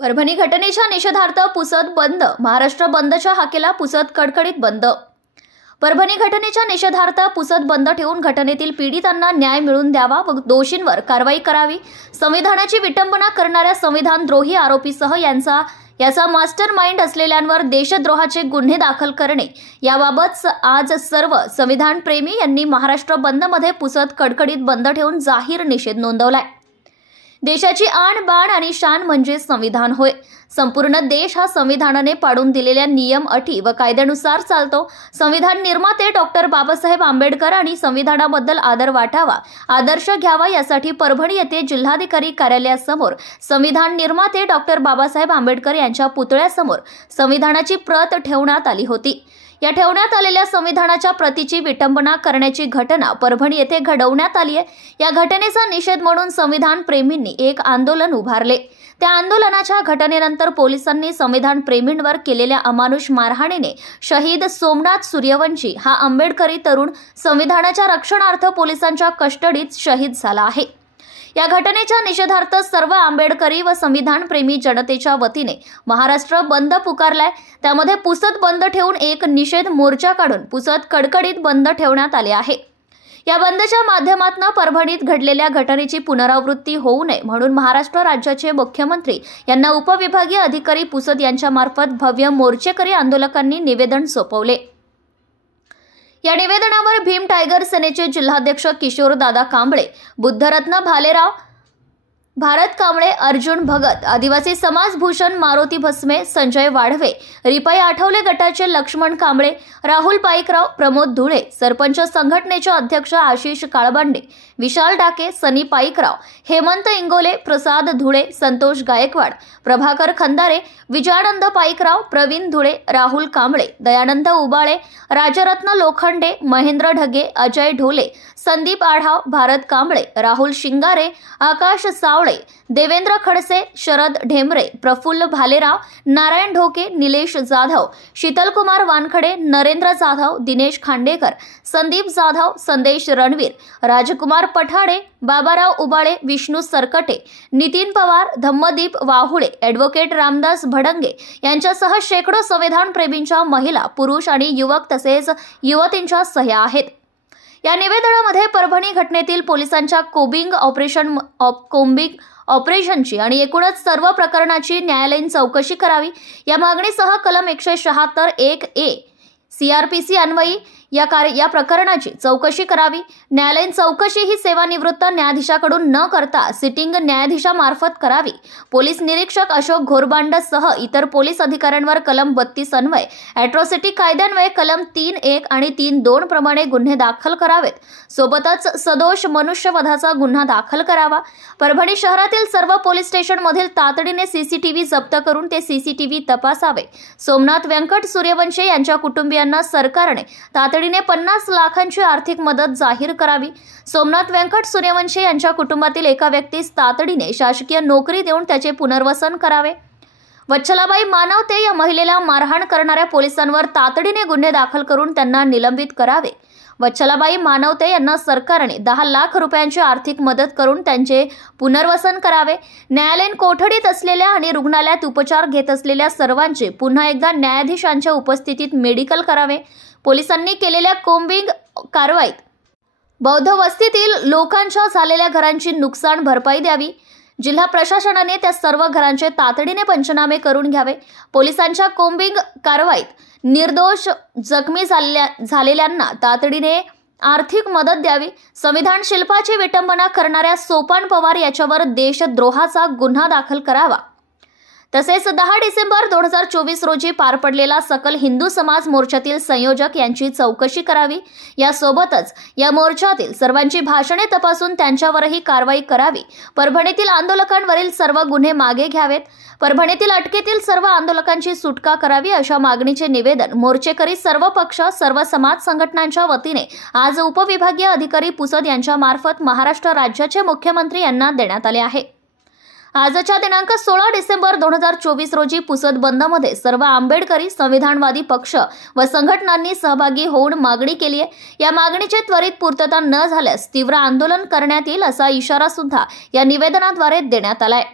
परभणी घटनेच्या निषेधार्थ पुसद बंद. महाराष्ट्र बंदच्या हाकेला पुसद कडकडीत बंद. परभणी घटनेच्या निषेधार्थ पुसद बंद ठेवून घटनेतील पीडितांना न्याय मिळवून द्यावा व दोषींवर कारवाई करावी. संविधानाची विटंबना करणाऱ्या संविधानद्रोही आरोपीसह याचा मास्टर माइंड असलेल्यांवर देशद्रोहाचे गुन्हे दाखल करणे याबाबत आज सर्व संविधानप्रेमी यांनी महाराष्ट्र बंदमध्ये पुसद कडकडीत बंद ठेवून जाहीर निषेध नोंदवलाय. देशाची आण बाण आणि शान म्हणजे संविधान होय. संपूर्ण देश हा संविधानाने पाडून दिलेल्या नियम अटी व कायद्यानुसार चालतो. संविधान निर्माते डॉक्टर बाबासाहेब आंबेडकर आणि संविधानाबद्दल आदर वाटावा, आदर्श घ्यावा यासाठी परभणी येथे जिल्हाधिकारी कार्यालयासमोर संविधान निर्माते डॉक्टर बाबासाहेब आंबेडकर यांच्या पुतळ्यासमोर संविधानाची प्रत ठेवण्यात आली होती. या ठेवण्यात आलेल्या संविधानाच्या प्रतीची विटंबना करण्याची घटना परभणी येथे घडवण्यात आली आहे. या घटनेचा निषेध म्हणून संविधान प्रेमींनी एक आंदोलन उभारले. त्या आंदोलनाच्या घटनेनंतर पोलिसांनी संविधान प्रेमींवर केलेल्या अमानुष मारहाणीने शहीद सोमनाथ सूर्यवंशी हा आंबेडकरी तरुण संविधानाच्या रक्षणार्थ पोलिसांच्या कस्टडीत शहीद झाला आहे. या घटनेच्या निषेधार्थ सर्व आंबेडकरी व संविधान प्रेमी जनतेच्या वतीने महाराष्ट्र बंद पुकारलाय. त्यामध्ये पुसद बंद ठेवून एक निषेध मोर्चा काढून पुसद कडकडीत बंद ठेवण्यात आले आहे. या बंदच्या माध्यमातून परभणीत घडलेल्या घटनेची पुनरावृत्ती होऊ नये म्हणून महाराष्ट्र राज्याचे मुख्यमंत्री यांना उपविभागीय अधिकारी पुसद यांच्या मार्फत भव्य मोर्चेकरी आंदोलकांनी निवेदन सोपवले. या निवेदनावर भीम टायगर सेनेचे जिल्हाध्यक्ष किशोरदादा कांबळे, बुद्धरत्न भालेराव, भारत कांबळे, अर्जुन भगत, आदिवासी समाज भूषण मारुती भस्मे, संजय वाढवे, रिपाई आठवले गटाचे लक्ष्मण कांबळे, राहुल पाईकराव, प्रमोद धुळे, सरपंच संघटनेचे अध्यक्ष आशिष काळबांडे, विशाल डाके, सनी पाईकराव, हेमंत इंगोले, प्रसाद धुळे, संतोष गायकवाड, प्रभाकर खंदारे, विजयानंद पाईकराव, प्रवीण धुळे, राहुल कांबळे, दयानंद उबाळे, राजरत्न लोखंडे, महेंद्र ढगे, अजय ढोले, संदीप आढाव, भारत कांबळे, राहुल शिंगारे, आकाश सावळे, देवेंद्र खडसे, शरद ढेमरे, प्रफुल्ल भालेराव, नारायण ढोके, निलेश जाधव, शीतलकुमार वानखडे, नरेंद्र जाधव, दिनेश खांडेकर, संदीप जाधव, संदेश रणवीर, राजकुमार पठाडे, बाबाराव उबाळे, विष्णू सरकटे, नितीन पवार, धम्मदीप वाहुळे, ॲडव्होकेट रामदास भडंगे यांच्यासह शेकडो संविधान प्रेमींच्या महिला, पुरुष आणि युवक तसेच युवतींच्या सह्या आहेत. या निवेदनामध्ये परभणी घटनेतील पोलिसांच्या कोम्बिंग ऑपरेशनची आणि एकूणच सर्व प्रकरणाची न्यायालयीन चौकशी करावी या मागणीसह कलम 176(1)(a) CRPC अन्वयी या प्रकरणाची चौकशी करावी. न्यायालयीन चौकशी ही सेवानिवृत्त न्यायाधीशाकडून न करता सिटिंग न्यायाधीशामार्फत करावी. पोलीस निरीक्षक अशोक घोरबांडसह इतर पोलीस अधिकाऱ्यांवर कलम 32 अन्वये ॲट्रॉसिटी कायद्यान्वये कलम 3(1) आणि 3(2) प्रमाणे गुन्हे दाखल करावेत. सोबतच सदोष मनुष्यवधाचा गुन्हा दाखल करावा. परभणी शहरातील सर्व पोलीस स्टेशनमधील तातडीने CCTV जप्त करून ते CCTV तपासावे. सोमनाथ व्यंकट सूर्यवंशी यांच्या कुटुंबियांना सरकारने तातडीने 50 लाखांची आर्थिक मदत जाहीर करावी. सोमनाथ व्यंकट सूर्यवंशी यांच्या कुटुंबातील एका व्यक्तीस तातडीने शासकीय नोकरी देऊन त्याचे पुनर्वसन करावे. वच्छलाबाई मानवते या महिलेला मारहाण करणाऱ्या पोलिसांवर तातडीने गुन्हे दाखल करून त्यांना निलंबित करावे. वच्छलाबाई मानवते यांना सरकारने 10 लाख रुपयांची आर्थिक मदत करून त्यांचे पुनर्वसन करावे. न्यायालयीन कोठडीत असलेल्या आणि रुग्णालयात उपचार घेत असलेल्या सर्वांचे पुन्हा एकदा न्यायाधीशांच्या उपस्थितीत मेडिकल करावे. पोलिसांनी केलेल्या कोम्बिंग कारवाईत बौद्ध वस्तीतील लोकांच्या झालेल्या घरांची नुकसान भरपाई द्यावी. जिल्हा प्रशासनाने त्या सर्व घरांचे तातडीने पंचनामे करून घ्यावे. पोलिसांच्या कोम्बिंग कारवाईत निर्दोष जखमी झालेल्यांना तातडीने आर्थिक मदत द्यावी. संविधान शिल्पाची विटंबना करणाऱ्या सोपान पवार याच्यावर देशद्रोहाचा गुन्हा दाखल करावा. तसेच 10 डिसेंबर 2024 रोजी पार पडलेला सकल हिंदू समाज मोर्चातील संयोजक यांची चौकशी करावी. यासोबतच या मोर्चातील सर्वांची भाषणे तपासून त्यांच्यावरही कारवाई करावी. परभणीतील आंदोलकांवरील सर्व गुन्हे मागे घ्यावेत. परभणीतील अटकेतील सर्व आंदोलकांची सुटका करावी अशा मागणीचे निवेदन मोर्चेकरी सर्व पक्ष सर्व समाज संघटनांच्या वतीने आज उपविभागीय अधिकारी पुसद यांच्या मार्फत महाराष्ट्र राज्याचे मुख्यमंत्री यांना देण्यात आले आहे. आजच्या दिनांक 16 डिसेंबर 2024 रोजी पुसद बंदमध्ये सर्व आंबेडकरी संविधानवादी पक्ष व संघटनांनी सहभागी होऊन मागणी केली आहे. या मागणीची त्वरित पूर्तता न झाल्यास तीव्र आंदोलन करण्यात येईल असा इशारा सुद्धा या निवेदनाद्वारे देण्यात आलाय.